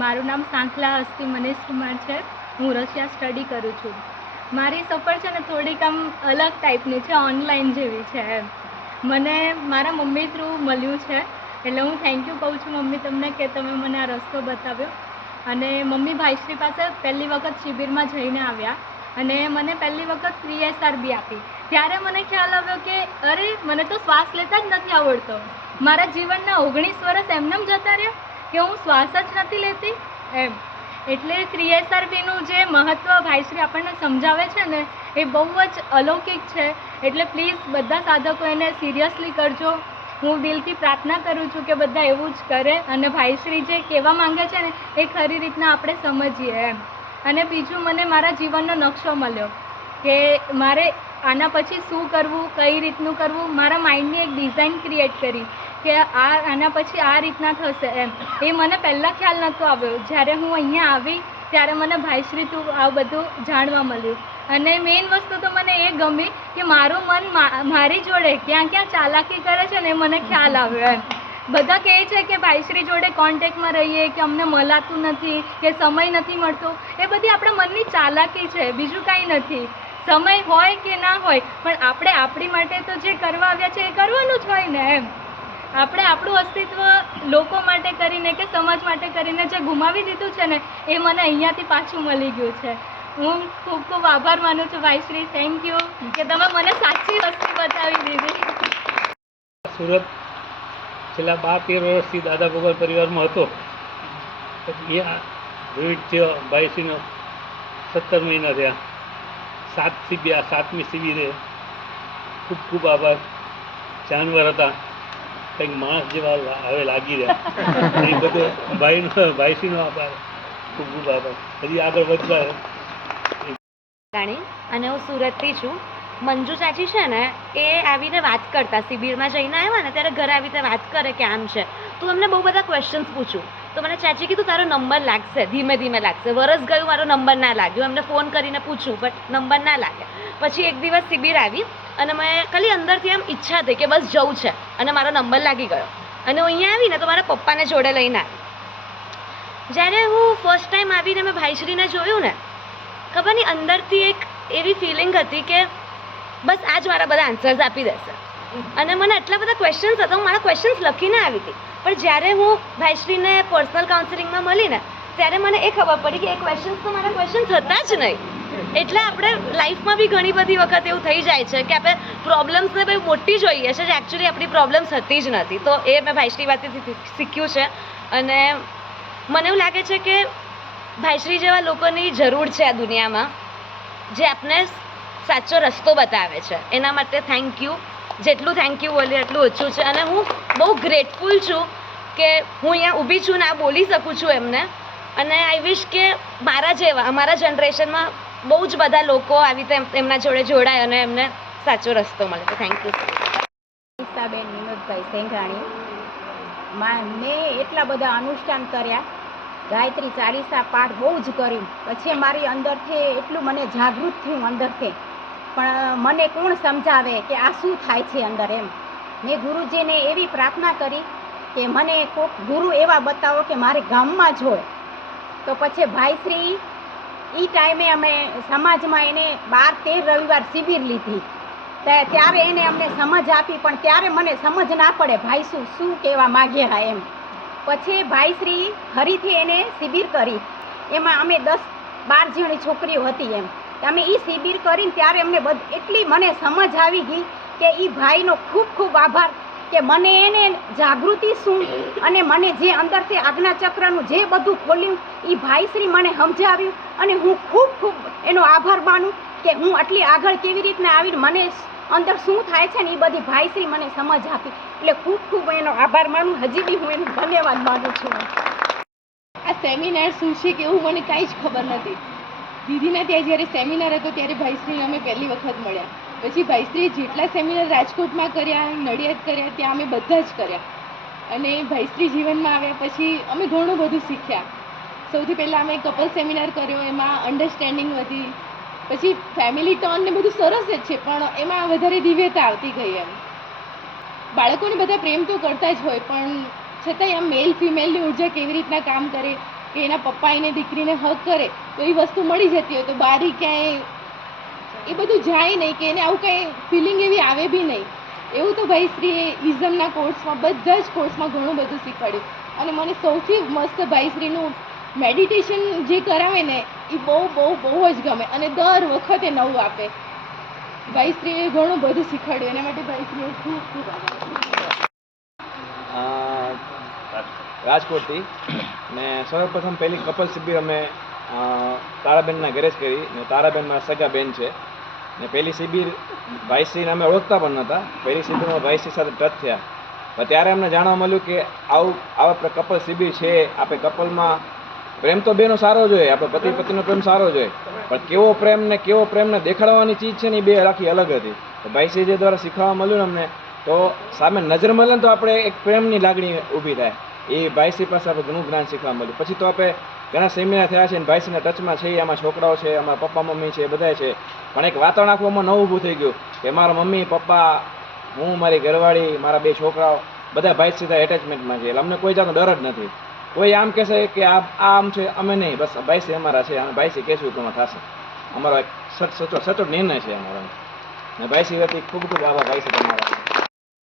મારું નામ સાંખલા હસ્તી મનીષ કુમાર છે. હું રશિયા સ્ટડી કરું છું. મારી સફર છે ને થોડીક આમ અલગ ટાઈપની છે, ઓનલાઈન જેવી છે એમ. મને મારા મમ્મી થ્રુ મળ્યું છે, એટલે હું થેન્ક યુ કહું છું મમ્મી તમને કે તમે મને આ રસ્તો બતાવ્યો. અને મમ્મી ભાઈશ્રી પાસે પહેલી વખત શિબિરમાં જઈને આવ્યા અને મને પહેલી વખત ફ્રી SRB આપી. ત્યારે મને ખ્યાલ આવ્યો કે અરે મને તો શ્વાસ લેતા જ નથી આવડતો. મારા જીવનના 19 વર્ષ એમનેમ જતા રહ્યા કે હું શ્વાસ જ નથી લેતી એમ. એટલે 3SRBનું જે મહત્ત્વ ભાઈશ્રી આપણને સમજાવે છે ને એ બહુ જ અલૌકિક છે. એટલે પ્લીઝ બધા સાધકો એને સિરિયસલી કરજો. હું દિલથી પ્રાર્થના કરું છું કે બધા એવું જ કરે અને ભાઈશ્રી જે કહેવા માંગે છે ને એ ખરી રીતના આપણે સમજીએ એમ. અને બીજું મને મારા જીવનનો નકશો મળ્યો કે મારે આના પછી શું કરવું, કઈ રીતનું કરવું. મારા માઇન્ડની એક ડિઝાઇન ક્રિએટ કરી કે આના પછી આ રીતના થશે એમ. એ મને પહેલાં ખ્યાલ નહોતો આવ્યો. જ્યારે હું અહીંયા આવી ત્યારે મને ભાઈશ્રી થ્રુ આ બધું જાણવા મળ્યું. અને મેઇન વસ્તુ તો મને એ ગમી કે મારું મન મારી જોડે ક્યાં ક્યાં ચાલાકી કરે છે ને એ મને ખ્યાલ આવ્યો એમ. બધા કહે છે કે ભાઈશ્રી જોડે કોન્ટેક્ટમાં રહીએ કે અમને મળાતું નથી કે સમય નથી મળતો. એ બધી આપણા મનની ચાલાકી છે, બીજું કાંઈ નથી. સમય હોય કે ના હોય પણ આપણે આપણી માટે તો જે કરવા આવ્યા છે એ કરવાનું જ હોય ને એમ. આપણે આપણું અસ્તિત્વ લોકો માટે કરીને કે સમાજ માટે કરીને જે ગુમાવી દીધું છે ને એ મને અહીંયાથી પાછું મળી ગયું છે. હું ખૂબ ખૂબ આભાર માનું છું ભાઈશ્રી. થેન્ક યુ કે તમે મને સાચી વસ્તી બતાવી દીધી. સુરત છેલ્લા 12-13 વર્ષથી દાદા ભગવાન પરિવારમાં હતો. અહીંયા વિવિધ થયો ભાઈશ્રીનો 17 મહિના થયા. 7મી શિબિરે ખૂબ ખૂબ આભાર. જાનવર હતા કંઈક માણસ જેવા હવે લાગી રહ્યા. એ બધો ભાઈશ્રીનો આભાર, ખૂબ ખૂબ આભાર. હજી આગળ વધવા. અને હું સુરતથી છું. મંજુ ચાચી છે ને એ આવીને વાત કરતા, શિબિરમાં જઈને આવ્યા ને ત્યારે ઘરે આવીને વાત કરે કે આમ છે. તો એમને બહુ બધા ક્વેશ્ચન્સ પૂછું તો મને ચાચી કીધું તારો નંબર લાગશે, ધીમે ધીમે લાગશે. વરસ ગયું મારો નંબર ના લાગ્યો. એમને ફોન કરીને પૂછું બટ નંબર ના લાગે. પછી એક દિવસ શિબિર આવી અને મેં ખાલી અંદરથી એમ ઈચ્છા થઈ કે બસ જવું છે અને મારો નંબર લાગી ગયો. અને હું અહીંયા આવીને તો મારા પપ્પાને જોડે લઈને આવી. જ્યારે હું ફર્સ્ટ ટાઈમ આવીને મેં ભાઈશ્રીને જોયું ને ખબર નહીં અંદરથી એક એવી ફિલિંગ હતી કે બસ આજ મારા બધા આન્સર્સ આપી દેશે. અને મને આટલા બધા ક્વેશ્ચન્સ હતા, હું મારા ક્વેશ્ચન્સ લખીને આવી હતી. પણ જ્યારે હું ભાઈશ્રીને પર્સનલ કાઉન્સેલિંગમાં મળી ને ત્યારે મને એ ખબર પડી કે એ ક્વેશ્ચન્સ તો મારા ક્વેશ્ચન્સ હતા જ નહીં. એટલે આપણે લાઈફમાં બી ઘણી બધી વખત એવું થઈ જાય છે કે આપણે પ્રોબ્લેમ્સને બહુ મોટી જોઈએ છે જે એકચ્યુઅલી આપણી પ્રોબ્લેમ્સ હતી જ નથી. તો એ મેં ભાઈશ્રી પાસેથી શીખ્યું છે. અને મને એવું લાગે છે કે ભાઈશ્રી જેવા લોકોની જરૂર છે આ દુનિયામાં જે આપને સાચો રસ્તો બતાવે છે. એના માટે થેન્ક યુ. જેટલું થેન્ક યુ બોલીએ એટલું ઓછું છે. અને હું બહુ ગ્રેટફુલ છું કે હું અહીંયા ઊભી છું ને આ બોલી શકું છું એમને. અને આઈ વિશ કે મારા જેવા અમારા જનરેશનમાં બહુ જ બધા લોકો આવી રીતે એમના જોડે જોડાય અને એમને સાચો રસ્તો મળે. તો થેન્ક યુ. ઈસાબેન વિનોદભાઈ સેંઘાણી. મેં એટલા બધા અનુષ્ઠાન કર્યા, ગાયત્રી ચાલીસા પાઠ બહુ જ કર્યું. પછી મારી અંદરથી એટલું મને જાગૃત થયું અંદરથી. પણ મને કોણ સમજાવે કે આ શું થાય છે અંદર એમ. મેં ગુરુજીને એવી પ્રાર્થના કરી કે મને કોઈક ગુરુ એવા બતાવો કે મારે ગામમાં જ હોય. તો પછી ભાઈશ્રી એ ટાઈમે અમે સમાજમાં એને 12-13 રવિવાર શિબિર લીધી ત્યારે એને અમને સમજ આપી. પણ ત્યારે મને સમજ ના પડે ભાઈ શું કહેવા માગ્યા એમ. પછી ભાઈશ્રી ફરીથી એને શિબિર કરી. એમાં અમે 10-12 જણી છોકરીઓ હતી એમ. અમે એ શિબિર કરીને ત્યારે અમને એટલી મને સમજ આવી ગઈ કે એ ભાઈનો ખૂબ ખૂબ આભાર કે મને એને જાગૃતિ શું અને મને જે અંદરથી આજ્ઞાચક્રનું જે બધું ખોલ્યું એ ભાઈશ્રી મને સમજાવ્યું. અને હું ખૂબ ખૂબ એનો આભાર માનું કે હું આટલી આગળ કેવી રીતના આવીને મને અંદર શું થાય છે ને એ બધી ભાઈશ્રી મને સમજ આપી. એટલે ખૂબ ખૂબ એનો આભાર માનું. હજી બી હું એનો ધન્યવાદ માનું છું. આ સેમિનાર શું છે કે એવું મને કાંઈ જ ખબર નથી. દીદીના ત્યાં જ્યારે સેમિનાર હતો ત્યારે ભાઈશ્રીને અમે પહેલી વખત મળ્યા. પછી ભાઈશ્રીએ જેટલા સેમિનાર રાજકોટમાં કર્યા, નડિયાદ કર્યા, ત્યાં અમે બધા જ કર્યા. અને ભાઈશ્રી જીવનમાં આવ્યા પછી અમે ઘણું બધું શીખ્યા. સૌથી પહેલાં અમે કપલ સેમિનાર કર્યો, એમાં અન્ડરસ્ટેન્ડિંગ વધી. પછી ફેમિલી ટર્ન ને બધું સરસ જ છે પણ એમાં વધારે દિવ્યતા આવતી ગઈ એમ. બાળકોને બધા પ્રેમ તો કરતા જ હોય પણ છતાંય આમ મેલ ફિમેલની ઉર્જા કેવી રીતના કામ કરે કે એના પપ્પા એને દીકરીને હક કરે તો એ વસ્તુ મળી જતી હોય, તો બારી ક્યાંય એ બધું જાય નહીં, કે એને આવું કંઈ ફિલિંગ એવી આવે બી નહીં. એવું તો ભાઈશ્રીએ ઇઝમના કોર્સમાં, બધા જ કોર્સમાં ઘણું બધું શીખવાડ્યું. અને મને સૌથી મસ્ત ભાઈશ્રીનું મેડિટેશન જે કરાવે ને એ બહુ બહુ બહુ જ ગમે, અને દર વખતે નવું આપે. ભાઈશ્રીએ ઘણું બધું શીખવાડ્યું, એના માટે ભાઈશ્રીએ ખૂબ ખૂબ આભાર. રાજકોટથી ને સર્વપ્રથમ પહેલી કપલ શિબિર અમે તારાબેનના ઘરે જ કરી, ને તારાબેન મારા સગા બેન છે. ને પહેલી શિબિર ભાઈશ્રીને અમે ઓળખતા પણ નહોતા. પહેલી શિબિરમાં ભાઈશ્રી સાથે ટચ થયા, પણ ત્યારે અમને જાણવા મળ્યું કે આવા કપલ શિબિર છે. આપણે કપલમાં પ્રેમ તો બેનો સારો જોઈએ, આપણે પતિ પતિનો પ્રેમ સારો જોઈએ, પણ કેવો પ્રેમને દેખાડવાની ચીજ છે ને એ બે આખી અલગ હતી. તો ભાઈશ્રી જે દ્વારા શીખવા મળ્યું ને અમને, તો સામે નજર મળે ને તો આપણે એક પ્રેમની લાગણી ઊભી થાય. એ ભાઈશ્રી પાસે આપણે ઘણું જ્ઞાન શીખવા મળ્યું. પછી તો આપણે ઘણા સેમિનાર થયા છે, અને ભાઈશ્રીના ટચમાં છે. આમાં છોકરાઓ છે, અમારા પપ્પા મમ્મી છે, બધા છે. પણ એક વાતાવરણ આખું નવું ઊભું થઈ ગયું કે મારા મમ્મી પપ્પા, હું, મારી ઘરવાળી, મારા 2 છોકરાઓ બધા ભાઈશ્રી સાથે એટેચમેન્ટમાં છે. એટલે અમને કોઈ જાતનો ડર જ નથી. કોઈ આમ કહેશે કે આમ છે, અમે નહીં, બસ ભાઈશ્રી અમારા છે, અને ભાઈશ્રી કહેશું તો થશે. અમારો એક સચોટ નિર્ણય છે અમારો. ને ભાઈશ્રી વતી ખૂબ ખૂબ આભાર ભાઈશ્રી તમારા.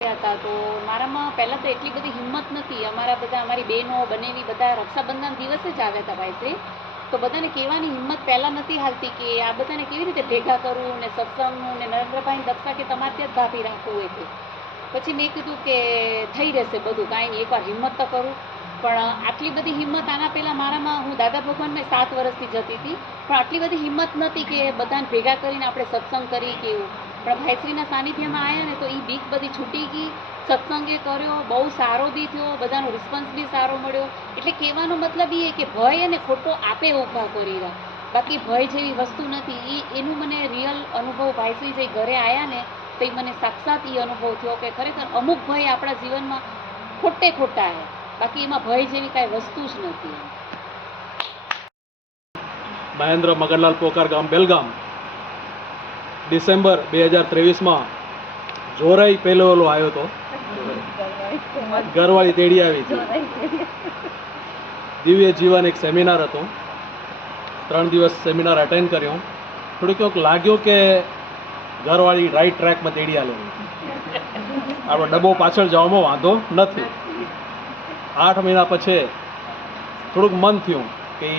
હતા તો મારામાં પહેલાં તો એટલી બધી હિંમત નથી. અમારી બહેનો બનેવી બધા રક્ષાબંધન દિવસે જ આવ્યા હતા ભાઈશ્રી. તો બધાને કહેવાની હિંમત પહેલાં નથી હાલતી કે આ બધાને કેવી રીતે ભેગા કરવું, ને સત્સંગનું, ને નરેન્દ્રભાઈ દક્ષા કે તમારે ત્યાં જ ભાભી રાખવું હોય. પછી મેં કીધું કે થઈ રહેશે બધું, કાંઈ નહીં, એકવાર હિંમત તો કરું. પણ આટલી બધી હિંમત આના પહેલાં મારામાં, હું દાદા ભગવાનમાં 7 વર્ષથી જતી હતી, પણ આટલી બધી હિંમત નહોતી કે બધાને ભેગા કરીને આપણે સત્સંગ કરી કે એવું. પણ ભાઈશ્રીના સાનિધ્યમાં આવ્યા ને તો એ બીક બધી છૂટી ગઈ. સત્સંગે કર્યો, બહુ સારો બી થયો, બધાનો રિસ્પોન્સ બી સારો મળ્યો. એટલે કહેવાનો મતલબ એ કે ભય અને ખોટો આપે ઊભા કરી રહ્યા, બાકી ભય જેવી વસ્તુ નથી. એનું મને રિયલ અનુભવ ભાઈશ્રી જે ઘરે આવ્યા ને તો એ મને સાક્ષાત એ અનુભવ થયો કે ખરેખર અમુક ભય આપણા જીવનમાં ખોટા છે, બાકી એમાં ભય જેવી કાંઈ વસ્તુ જ નથી. મહેન્દ્ર મગનલાલ પોકાર, ગામ બેલગામ. ડિસેમ્બર 2023માં જોરાઈ પહેલો આવ્યો હતો, ઘરવાળી તેડી આવી હતી. દિવ્ય જીવન એક સેમિનાર હતો, 3 દિવસ સેમિનાર અટેન્ડ કર્યો. થોડુંક લાગ્યું કે ઘરવાળી રાઈટ ટ્રેકમાં તેડી આલે, આપણો ડબ્બો પાછળ જવામાં વાંધો નથી. 8 મહિના પછી થોડુંક મન થયું કે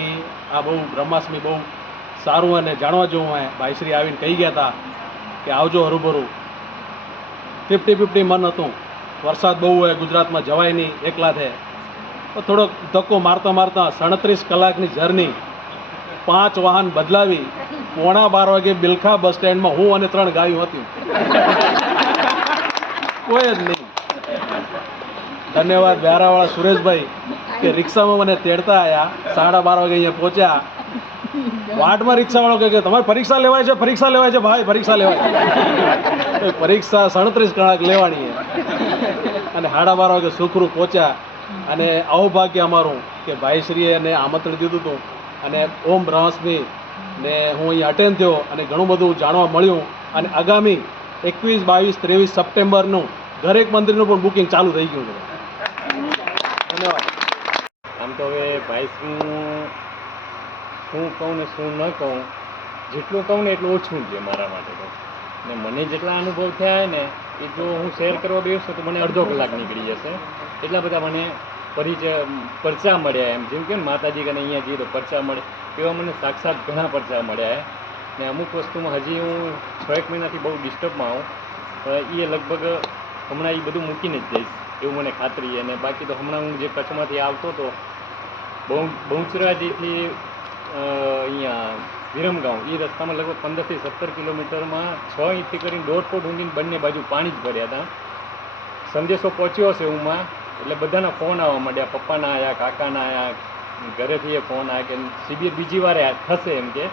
આ બહુ બ્રહ્માસ્મી બહુ સારું અને જાણવા જેવું હોય. ભાઈશ્રી આવીને કહી ગયા હતા કે આવજો હરુભરું. 50-50 મન હતું. વરસાદ બહુ હોય, ગુજરાતમાં જવાય નહીં, એકલા છે. તો થોડોક ધક્કો મારતા 37 કલાકની જર્ની, 5 વાહન બદલાવી, 11:15 વાગે બિલખા બસ સ્ટેન્ડમાં હું અને 3 ગાયું હતી, કોઈ જ નહીં. ધન્યવાદ વ્યારાવાળા સુરેશભાઈ કે રિક્ષામાં મને તેડતા આવ્યા. 12:30 વાગે અહીંયા પહોંચ્યા. વાટમાં રિક્ષાવાળો કહે કે તમારે પરીક્ષા લેવાય છે ભાઈ, પરીક્ષા લેવાય. પરીક્ષા 37 કલાક લેવાની અને 12:30 વાગે સુખરૂપ પહોંચ્યા. અને અહોભાગ્ય અમારું કે ભાઈશ્રીએ એને આમંત્રણ દીધું હતું, અને ઓમ બ્રહ્મસ્મી ને હું અહીં અટેન્ડ થયો, અને ઘણું બધું જાણવા મળ્યું. અને આગામી 21, 22, 23 સપ્ટેમ્બરનું દરેક મંદિરનું પણ બુકિંગ ચાલુ થઈ ગયું છે. ધન્યવાદ. આમ તો હવે ભાઈશ્રીનું શું કહું ને શું ન કહું, જેટલું કહું ને એટલું ઓછું છે મારા માટે તો. ને મને જેટલા અનુભવ થયા ને એ જો હું શેર કરવા બેસું તો મને અડધો કલાક નીકળી જશે. એટલા બધા મને પરચા મળ્યા, એમ જેમ કે માતાજી કને અહીંયા જઈએ તો પરચા મળે, એવા મને સાક્ષાત ઘણા પરચા મળ્યા. ને અમુક વસ્તુમાં હજી હું 6 મહિનાથી બહુ ડિસ્ટર્બમાં આવું, પણ એ લગભગ હમણાં એ બધું મૂકીને જ જઈશ એવું મને ખાતરી. અને બાકી તો હમણાં હું જે કચ્છમાંથી આવતો હતો બહુચરાજીથી અહીંયા વિરમગાંવ, એ રસ્તામાં લગભગ 15 થી 17 કિલોમીટરમાં 6 ઇંચથી કરીને 1.5 ફૂટ ઊંડીને બંને બાજુ પાણી જ ભર્યા હતા. સંદેશો પહોંચ્યો હશે હુંમાં, એટલે બધાના ફોન આવવા માંડ્યા, પપ્પાના આવ્યા, કાકાના આવ્યા, ઘરેથી એ ફોન આવ્યા કે શિબિર બીજી વારે થશે, એમ કે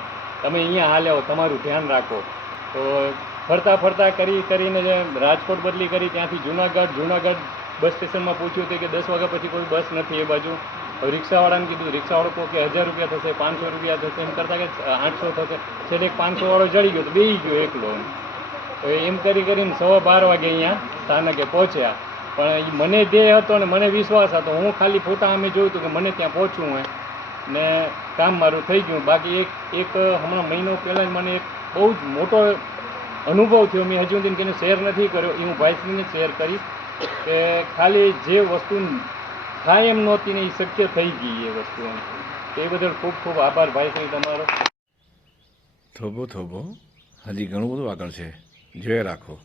તમે અહીંયા હાલ આવો, તમારું ધ્યાન રાખો. તો ફરતા કરીને જે રાજકોટ બદલી કરી, ત્યાંથી જુનાગઢ બસ સ્ટેશનમાં પૂછ્યું હતું કે 10 વાગ્યા પછી કોઈ બસ નથી એ બાજુ. રિક્ષાવાળાને કીધું, રિક્ષાવાળો કહો કે 1000 રૂપિયા થશે, 500 રૂપિયા થશે, એમ કરતાં કે 800 થશે. છેલ્લે 500 વાળો ચડી ગયો તો બેસી ગયો એકલો. તો એમ કરીને 12:15 વાગે અહીંયા સ્થાનકે પહોંચ્યા. પણ મને ધ્યેય હતો ને મને વિશ્વાસ હતો, હું ખાલી ફોટા અમે જોયું હતું કે મને ત્યાં પહોંચવું હોય. ને કામ મારું થઈ ગયું. બાકી એક હમણાં મહિનો પહેલાં મને એક બહુ જ મોટો અનુભવ થયો. મેં હજુ સુધી તેને શેર નથી કર્યો, એ હું ભાઈશ્રીને શેર કરીશ કે ખાલી જે વસ્તુ થાય એમ નહોતી ને એ શક્ય થઈ ગઈ એ વસ્તુ. એમ એ બદલ ખૂબ ખૂબ આભાર ભાઈશ્રી તમારો. થોભો થોભો, હજી ઘણું બધું આગળ છે, જોઈ રાખો.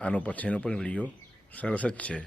આનો પછીનો પણ વિડીયો સરસ જ છે.